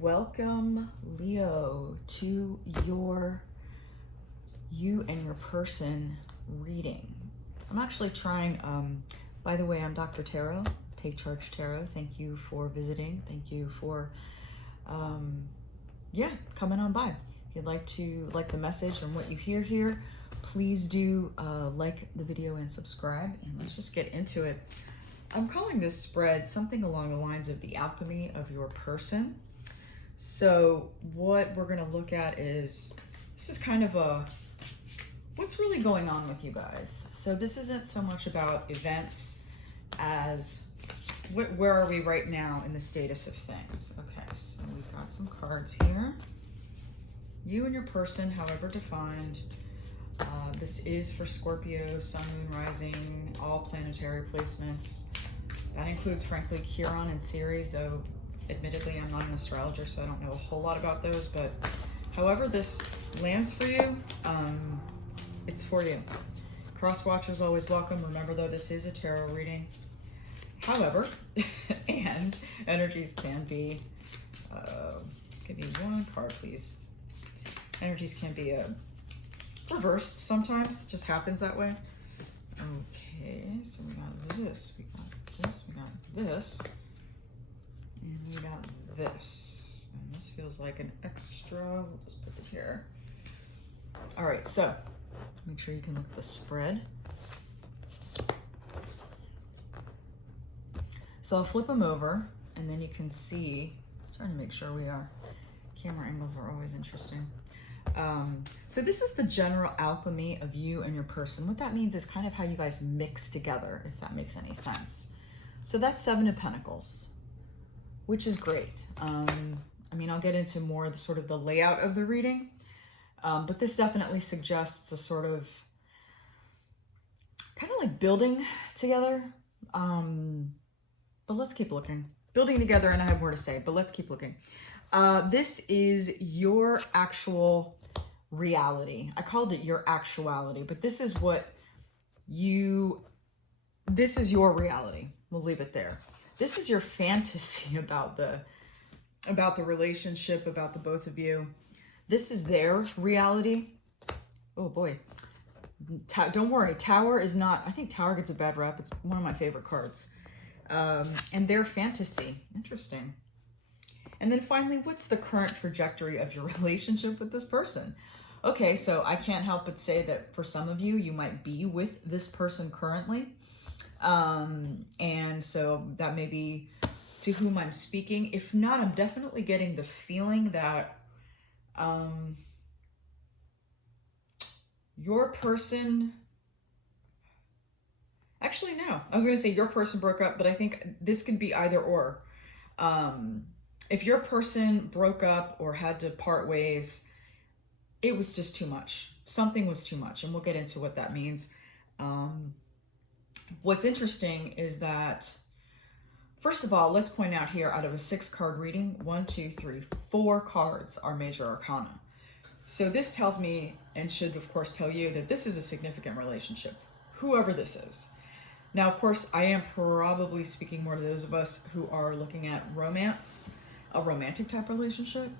Welcome, Leo, to your you and your person reading. I'm actually trying, by the way, I'm Dr. Tarot, Take Charge Tarot. Thank you for visiting. Thank you for, coming on by. If you'd like the message and what you hear here, please do like the video and subscribe. And let's just get into it. I'm calling this spread something along the lines of the alchemy of your person. So what we're going to look at is, this is kind of what's really going on with you guys. So this isn't so much about events as where are we right now in the status of things. Okay, so we've got some cards here. You and your person, however defined. This is for Scorpio, Sun, Moon, Rising, all planetary placements. That includes, frankly, Chiron and Ceres, though admittedly I'm not an astrologer, so I don't know a whole lot about those, but however this lands for you, it's for you. Cross watchers always welcome. Remember though, this is a tarot reading. However, and energies can be, give me one card please. Energies can be reversed sometimes, just happens that way. Okay, so we got this, we got this, we got this. And we got this, and this feels like an extra. We'll just put it here. All right, so make sure you can look at the spread. So I'll flip them over, and then you can see. I'm trying to make sure we are. Camera angles are always interesting. So this is the general alchemy of you and your person. What that means is kind of how you guys mix together, if that makes any sense. So that's Seven of Pentacles, which is great. I mean, I'll get into more the sort of the layout of the reading, but this definitely suggests a sort of kind of like building together. But let's keep looking. Building together, and I have more to say, but let's keep looking. This is your actual reality. I called it your actuality, but this is this is your reality. We'll leave it there. This is your fantasy about the relationship, about the both of you. This is their reality. Oh boy. Don't worry. Tower is not, I think Tower gets a bad rep. It's one of my favorite cards. And their fantasy. Interesting. And then finally, what's the current trajectory of your relationship with this person? Okay, so I can't help but say that for some of you, you might be with this person currently. And so that may be to whom I'm speaking. If not, I'm definitely getting the feeling that your person, actually no, I was going to say your person broke up, but I think this could be either or. If your person broke up or had to part ways, it was just too much. Something was too much, and we'll get into what that means. What's interesting is that, first of all, let's point out here, out of a 6-card reading, 1, 2, 3, 4 cards are major arcana. So this tells me, and should of course tell you, that this is a significant relationship, whoever this is. Now, of course, I am probably speaking more to those of us who are looking at romance, a romantic type relationship.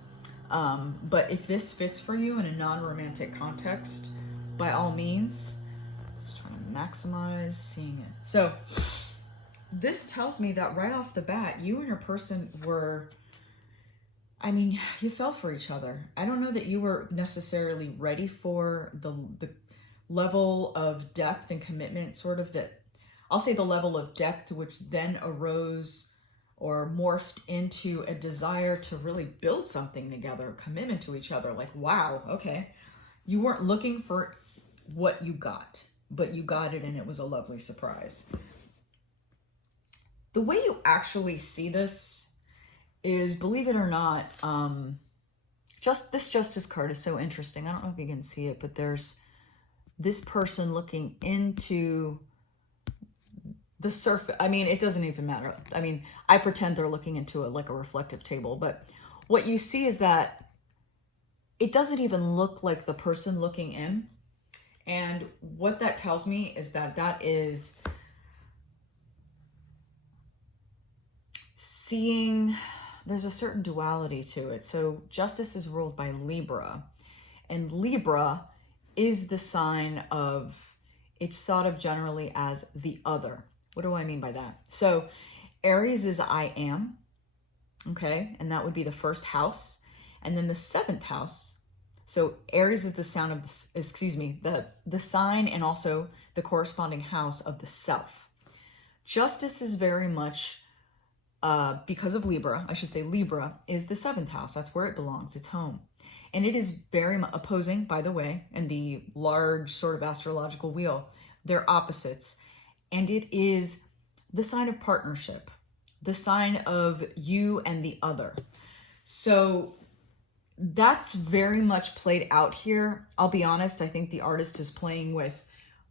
But if this fits for you in a non-romantic context, by all means, just trying to maximize seeing it. So this tells me that right off the bat, you and your person were, I mean, you fell for each other. I don't know that you were necessarily ready for the level of depth and commitment, sort of that, I'll say the level of depth, which then arose or morphed into a desire to really build something together, commitment to each other. Like, wow, okay. You weren't looking for what you got, but you got it, and it was a lovely surprise. The way you actually see this is, believe it or not, this Justice card is so interesting. I don't know if you can see it, but there's this person looking into the surface. I mean, it doesn't even matter. I mean, I pretend they're looking into it like a reflective table, but what you see is that it doesn't even look like the person looking in. And what that tells me is that that is seeing there's a certain duality to it. So justice is ruled by Libra, and Libra is the sign of, it's thought of generally as the other. What do I mean by that? So Aries is I am, okay? And that would be the first house. And then the seventh house. So Aries is the sound of, the sign and also the corresponding house of the self. Justice is very much, because of Libra, I should say Libra is the seventh house. That's where it belongs. It's home. And it is very much opposing, by the way, in the large sort of astrological wheel. They're opposites. And it is the sign of partnership, the sign of you and the other. So that's very much played out here. I'll be honest, I think the artist is playing with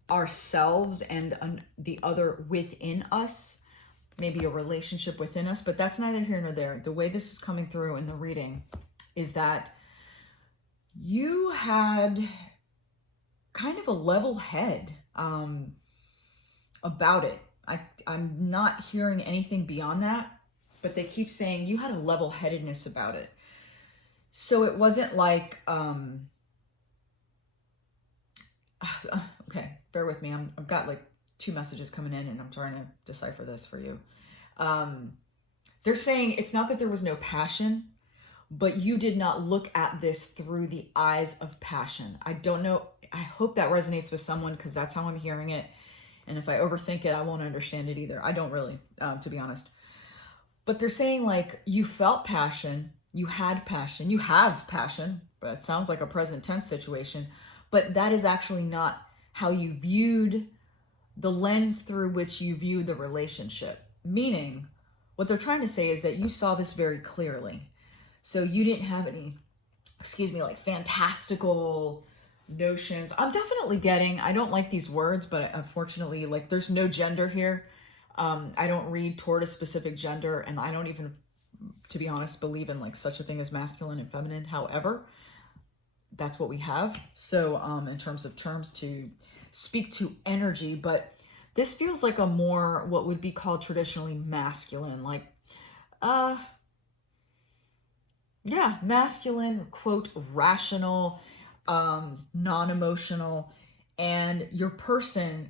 ourselves and the other within us, maybe a relationship within us, but that's neither here nor there. The way this is coming through in the reading is that you had kind of a level head about it. I'm not hearing anything beyond that, but they keep saying you had a level-headedness about it. So it wasn't like, okay, bear with me. I've got like 2 messages coming in and I'm trying to decipher this for you. They're saying it's not that there was no passion, but you did not look at this through the eyes of passion. I don't know. I hope that resonates with someone because that's how I'm hearing it. And if I overthink it, I won't understand it either. I don't really, to be honest. But they're saying like you felt passion, you had passion, you have passion, but it sounds like a present tense situation. But that is actually not how you viewed the lens through which you view the relationship. Meaning, what they're trying to say is that you saw this very clearly. So you didn't have any, like fantastical notions. I'm definitely getting, I don't like these words, but unfortunately, like there's no gender here. I don't read toward a specific gender, and I don't even, to be honest, believe in like such a thing as masculine and feminine. However, that's what we have. So in terms of terms to speak to energy, but this feels like a more what would be called traditionally masculine, like yeah, masculine, quote, rational, non-emotional, and your person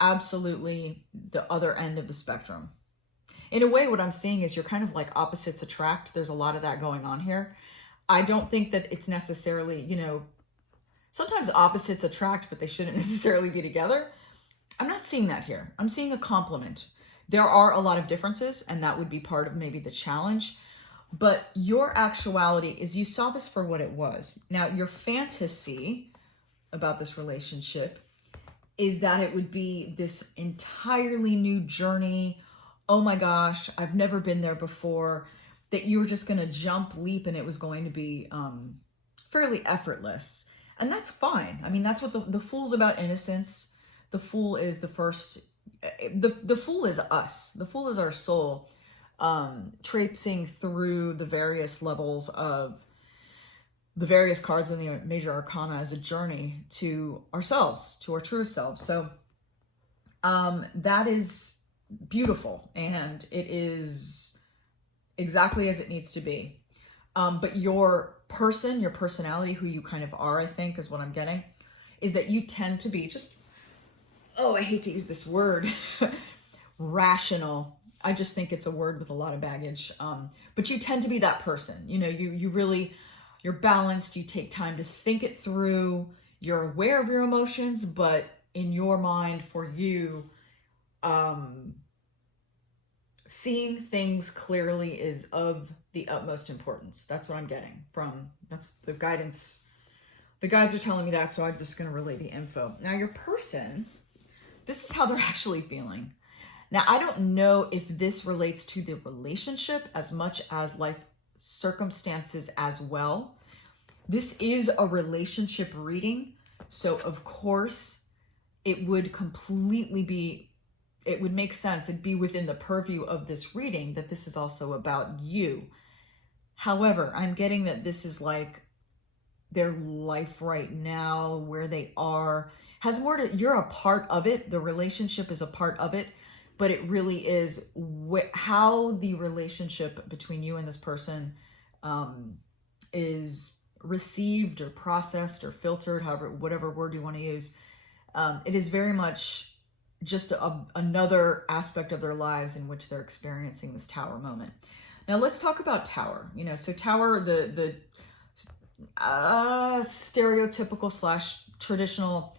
absolutely the other end of the spectrum. In a way, what I'm seeing is you're kind of like opposites attract. There's a lot of that going on here. I don't think that it's necessarily, sometimes opposites attract, but they shouldn't necessarily be together. I'm not seeing that here. I'm seeing a complement. There are a lot of differences, and that would be part of maybe the challenge. But your actuality is you saw this for what it was. Now, your fantasy about this relationship is that it would be this entirely new journey. Oh my gosh, I've never been there before. That you were just going to jump, leap, and it was going to be fairly effortless. And that's fine. I mean, that's what the Fool's about, innocence. The Fool is the first, the Fool is us. The Fool is our soul, traipsing through the various levels of the various cards in the major arcana as a journey to ourselves, to our true selves. So that is beautiful, and it is exactly as it needs to be. But your person, your personality, who you kind of are, I think is what I'm getting, is that you tend to be just, I hate to use this word, rational. I just think it's a word with a lot of baggage. But you tend to be that person. You really, you're balanced. You take time to think it through. You're aware of your emotions, but in your mind, for you, seeing things clearly is of the utmost importance. That's what I'm getting from, that's the guidance. The guides are telling me that, so I'm just going to relay the info. Now, your person, this is how they're actually feeling. Now, I don't know if this relates to the relationship as much as life circumstances as well. This is a relationship reading, so of course it would completely be, it would make sense, it'd be within the purview of this reading that this is also about you. However, I'm getting that this is like their life right now, where they are, has more to, you're a part of it, the relationship is a part of it, but it really is how the relationship between you and this person is received or processed or filtered, however, whatever word you want to use. It is very much just another aspect of their lives in which they're experiencing this tower moment. Now let's talk about tower. You know, so tower, the stereotypical / traditional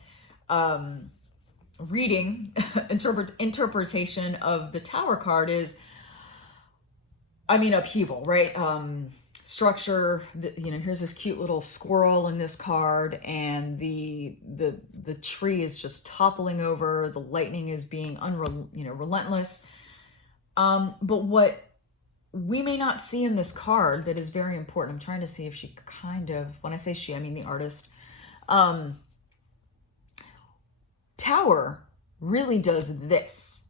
reading interpretation of the tower card is, I mean, upheaval, right? Structure. You know, here's this cute little squirrel in this card, and the tree is just toppling over. The lightning is being relentless. But what we may not see in this card that is very important. I'm trying to see if she kind of, when I say she, I mean the artist. Tower really does this.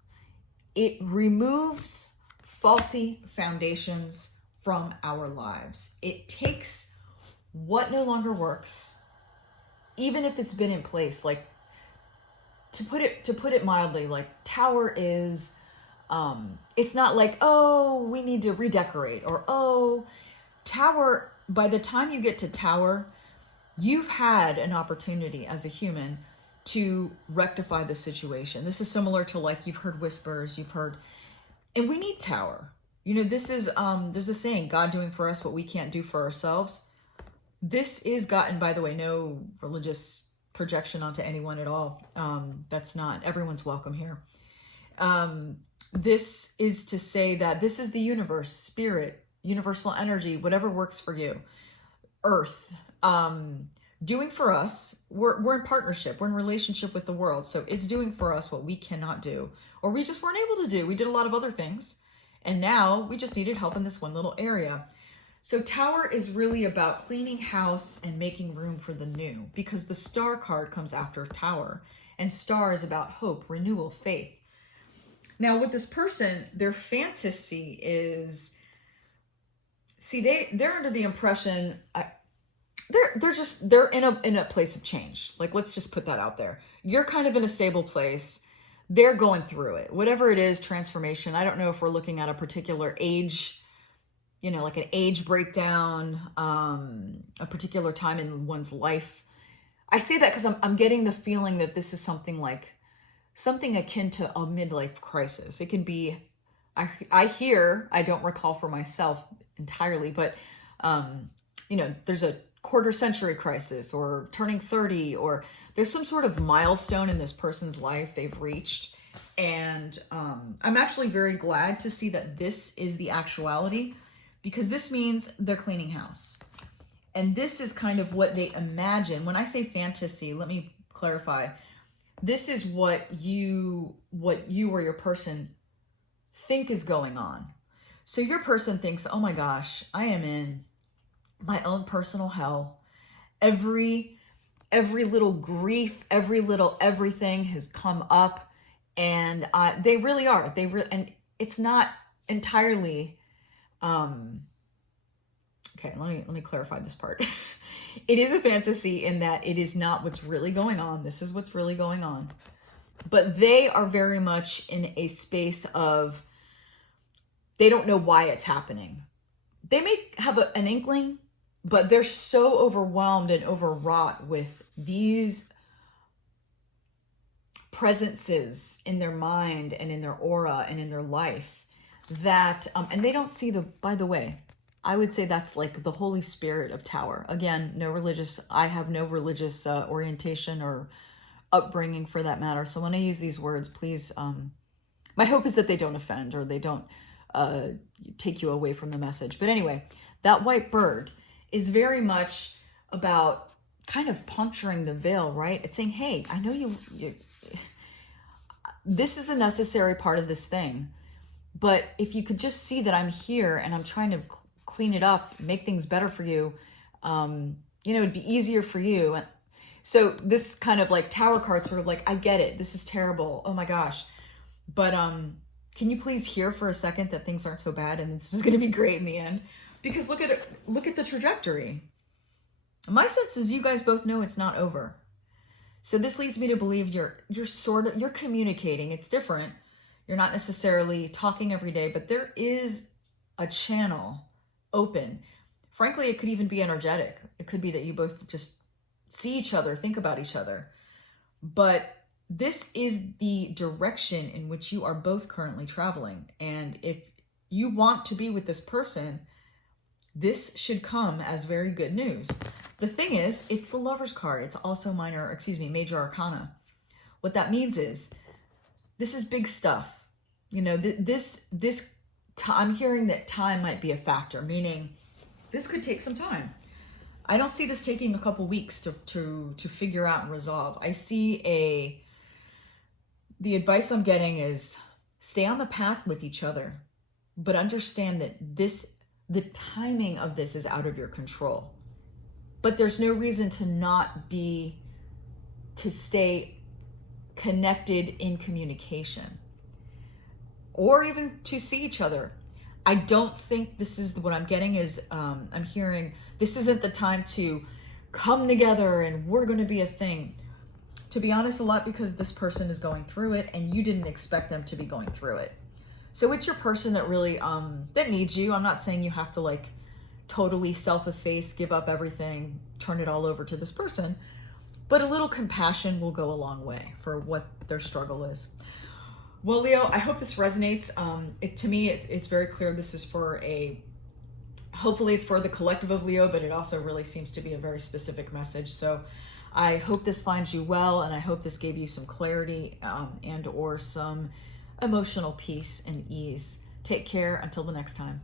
It removes faulty foundations from our lives. It takes what no longer works, even if it's been in place. Like, to put it mildly, like, tower is, it's not like, oh, we need to redecorate, or, oh, tower, by the time you get to tower, you've had an opportunity as a human to rectify the situation. This is similar to, like, you've heard whispers, and we need tower. You know, this is, there's a saying, God doing for us what we can't do for ourselves. This is God, and by the way, no religious projection onto anyone at all. That's not, everyone's welcome here. This is to say that this is the universe, spirit, universal energy, whatever works for you, earth, doing for us. We're in partnership, we're in relationship with the world. So it's doing for us what we cannot do, or we just weren't able to do. We did a lot of other things, and now we just needed help in this one little area. So tower is really about cleaning house and making room for the new, because the star card comes after tower, and star is about hope, renewal, faith. Now with this person, their fantasy is, see, they're under the impression, they're in a place of change. Like, let's just put that out there. You're kind of in a stable place. They're going through it, whatever it is, transformation. I don't know if we're looking at a particular age, you know, like an age breakdown, a particular time in one's life. I say that because I'm getting the feeling that this is something akin to a midlife crisis. It can be, I don't recall for myself entirely, but, you know, there's a quarter century crisis, or turning 30, or there's some sort of milestone in this person's life they've reached. And I'm actually very glad to see that this is the actuality, because this means they're cleaning house. And this is kind of what they imagine. When I say fantasy, let me clarify. This is what you or your person think is going on. So your person thinks, oh my gosh, I am in my own personal hell. Every little grief, every little everything has come up, and they really are. And it's not entirely. Okay, let me clarify this part. It is a fantasy in that it is not what's really going on. This is what's really going on. But they are very much in a space of, they don't know why it's happening. They may have an inkling, but they're so overwhelmed and overwrought with these presences in their mind and in their aura and in their life that, and they don't see by the way, I would say that's like the Holy Spirit of tower. Again, I have no religious orientation or upbringing for that matter. So when I use these words, please, my hope is that they don't offend, or they don't take you away from the message. But anyway, that white bird is very much about kind of puncturing the veil, right? It's saying, hey, I know you this is a necessary part of this thing, but if you could just see that I'm here and I'm trying to clean it up, make things better for you, it'd be easier for you. And so this kind of like tower card, sort of like, I get it, this is terrible, oh my gosh, but can you please hear for a second that things aren't so bad and this is going to be great in the end? Because look at the trajectory. My sense is you guys both know it's not over. So this leads me to believe you're communicating. It's different. You're not necessarily talking every day, but there is a channel open. Frankly, it could even be energetic. It could be that you both just see each other, think about each other. But this is the direction in which you are both currently traveling. And if you want to be with this person, this should come as very good news. The thing is, it's the Lover's card. It's also major arcana. What that means is, this is big stuff. You know, I'm hearing that time might be a factor, meaning this could take some time. I don't see this taking a couple weeks to figure out and resolve. I see the advice I'm getting is stay on the path with each other, but understand that the timing of this is out of your control. But there's no reason to stay connected in communication or even to see each other. I don't think this is what I'm getting is, I'm hearing this isn't the time to come together and we're going to be a thing. To be honest, a lot because this person is going through it and you didn't expect them to be going through it. So it's your person that really, that needs you. I'm not saying you have to like totally self-efface, give up everything, turn it all over to this person, but a little compassion will go a long way for what their struggle is. Well, Leo, I hope this resonates. To me, it's very clear this is hopefully it's for the collective of Leo, but it also really seems to be a very specific message. So I hope this finds you well, and I hope this gave you some clarity and or some emotional peace and ease. Take care until the next time.